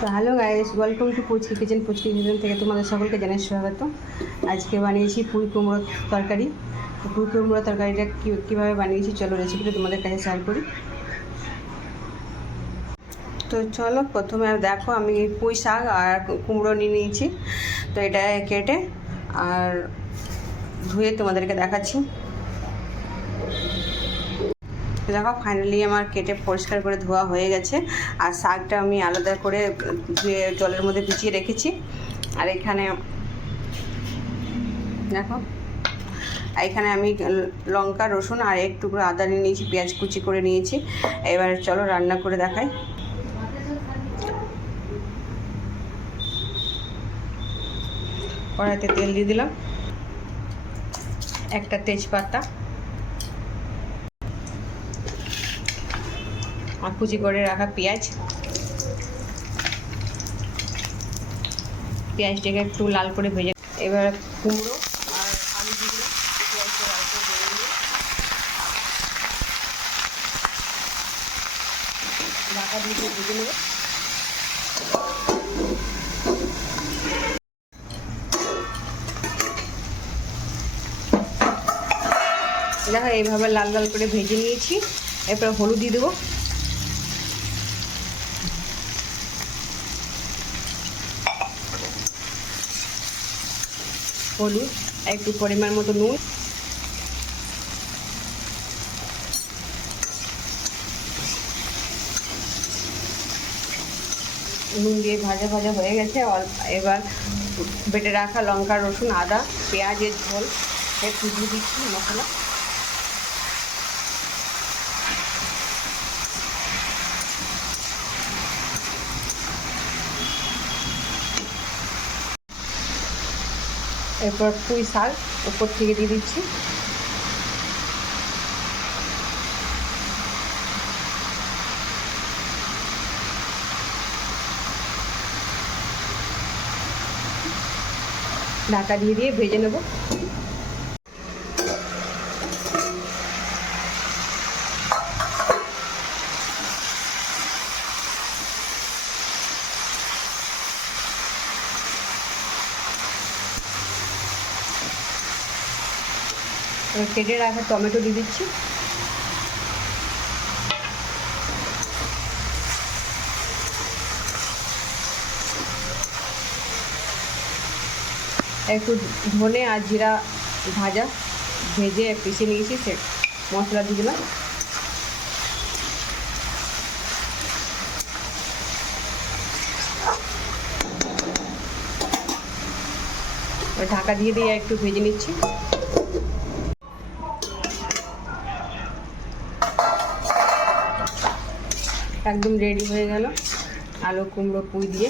তো hello guys, welcome to Puchki kitchen থেকে তোমাদের সকলকে জানাই স্বাগত। আজকে বানিয়েছি পুঁই কুমড়োর তরকারি। তো পুঁই কুমড়োর তরকারিটা কীভাবে বানিয়েছি চলো রেসিপিটা তোমাদের কাছে শেয়ার করি। তো চলো প্রথমে আর দেখো, আমি পুঁই শাক আর কুমড়ো নিয়ে নিয়েছি। তো এটা কেটে আর ধুয়ে তোমাদেরকে দেখাচ্ছি। দেখো ফাইনালি আমার কেটে পরিষ্কার করে ধোয়া হয়ে গেছে। আর শাকটা আমি আলাদা করে ধুয়ে জলের মধ্যে ভিজিয়ে রেখেছি। আর এখানে দেখো, এখানে আমি লঙ্কা, রসুন আর এক টুকরো আদা নিয়ে নিয়েছি, পেঁয়াজ কুচি করে নিয়েছি। এবার চলো রান্না করে দেখাই। কড়াইতে তেল দিয়ে দিলাম, একটা তেজপাতা আর কুচি করে রাখা পেঁয়াজটাকে একটু লাল করে ভেজে, এবার কুমড়ো আর আলু দিয়ে দিলাম। পেঁয়াজটা লাল করে ভেজে নিয়ে ঢাকা দিয়ে ভেজে নেব। দেখো এইভাবে লাল লাল করে ভেজে নিয়েছি। এরপর হলুদ দিয়ে দেবো, হলুদ, একটু পরিমাণ মতো নুন, নুন দিয়ে ভাজা ভাজা হয়ে গেছে। এবার বেটে রাখা লঙ্কা, রসুন, আদা, পেঁয়াজের ঝোল একটু দিয়ে দিচ্ছি মশলা। এরপর পুঁই শাক উপর থেকে দিয়ে দিচ্ছি। ঢাকা দিয়ে ভেজে নেব। কেটে রাখা টমেটো দিয়ে দিচ্ছি। একটু ধনে আর জিরা ভেজে পিষে নিয়েছি, সে মশলা দিয়ে দিলাম। ঢাকা দিয়ে একটু ভেজে নিচ্ছি। একদম রেডি হয়ে গেল আলু কুমড়ো পুঁই দিয়ে